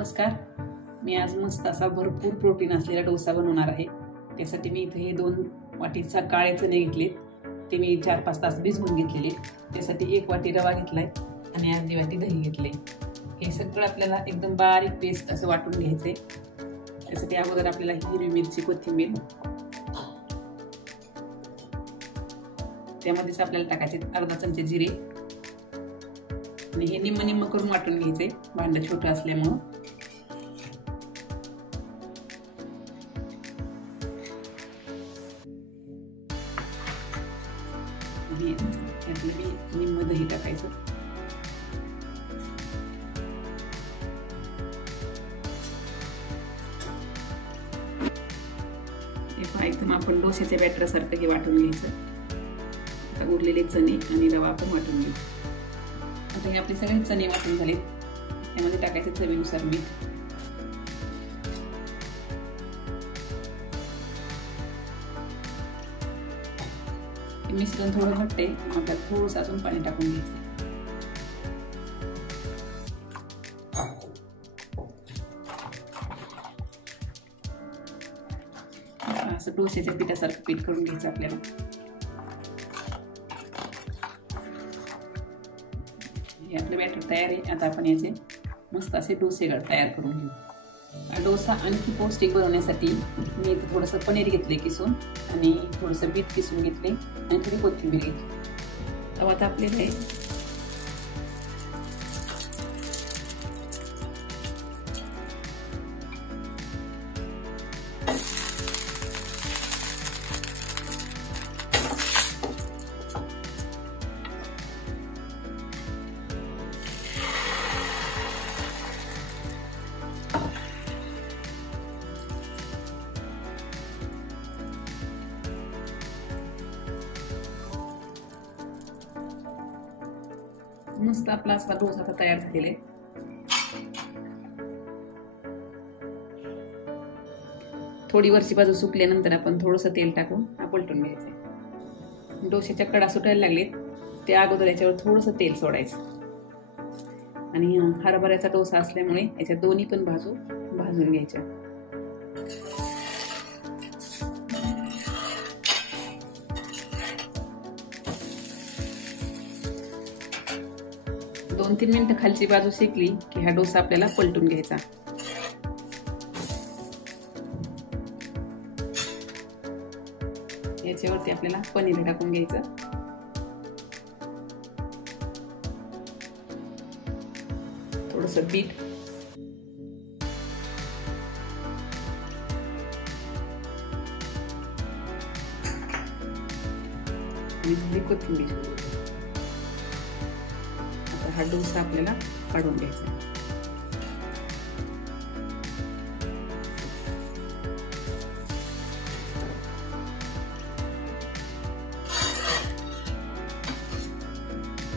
नमस्कार. मी आज मस्त असा भरपूर प्रोटीन असलेला डोसा बनवणार आहे. त्यासाठी मी इथे 2 वाटीचा काळे चणे घेतले. ते मी 4-5 तास भिजवून घेतलेले. त्यासाठी 1 वाटी रवा घेतलाय आणि अर्धी वाटी दही घेतले. हे सगळं आपल्याला एकदम बारीक पेस्ट असं वाटून घ्यायचंय. त्यासाठी अगोदर आपल्याला हिरवी मिरची, कोथिंबीर, त्यामध्येच आपल्याला टाकायचे अर्धा चमचे जिरे आणि हे निम्म करून वाटून घ्यायचे. भांड छोटं असल्यामुळं निम्म दही टाकायचं. एकदम आपण डोश्याच्या बॅटर सारखं हे वाटून घ्यायचं. आता उरलेले चणे आणि रवा आपण वाटून घेऊ. आता हे आपले सगळे चणे वाटून झाले. त्यामध्ये टाकायचे चवीनुसार मीठ, मिश्रण थोडं घट्ट आहे. आपल्याला थोडंसं अजून पाणी टाकून घ्यायचं. असं डोश्याच्या पिठासारखं पीठ करून घ्यायचं आपल्याला. हे आपलं बॅटर तयार आहे. आता आपण याचे मस्त असे डोसे तयार करून घेऊ. डोसा आणखी पौष्टिक बनवण्यासाठी मी इथे थोडंसं पनीर घेतले किसून आणि थोडंसं बीट किसून घेतले आणि थोडी कोथिंबीर घेतली. तवा तापलेला आहे. मस्त आपला असा डोसा आता तयार झालेला आहे. थोडी वरची बाजू सुकल्यानंतर आपण थोडंसं तेल टाकून पलटून घ्यायचं. डोश्याच्या कडा सुटायला लागलेत त्या अगोदर याच्यावर थोडंसं तेल सोडायचं आणि हरभऱ्याचा डोसा असल्यामुळे याच्या दोन्ही पण बाजू भाजून घ्यायच्या. 2-3 मिनिटं खालची बाजू शेकली की हा डोसा आपल्याला पलटून घ्यायचा. याच्यावरती आपल्याला पनीर टाकून घ्यायचं. थोडंसं बीट, आणि कोथिंबीर. हा डोसा आपल्याला काढून घ्यायचा.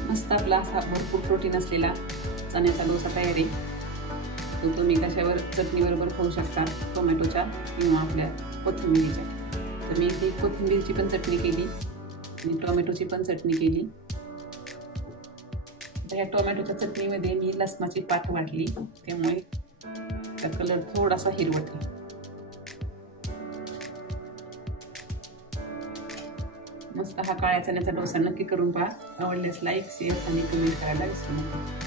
मस्त आपला असा भरपूर प्रोटीन असलेला चण्याचा डोसा तयार आहे. तो तुम्ही कशावर चटणी बरोबर खाऊ शकता, टोमॅटोच्या किंवा आपल्या कोथिंबीरीच्या. तर मी इथे कोथिंबीरची पण चटणी केली आणि टोमॅटोची पण चटणी केली. या टोमॅटोच्या चटणीमध्ये मी लसणाची पात वाटली, त्यामुळे त्याचा कलर थोडासा हिरवट आहे. मस्त हा काळ्या चण्याचा डोसा नक्की करून पहा. आवडल्यास लाईक, शेअर आणि कमेंट करायला विसरू नका.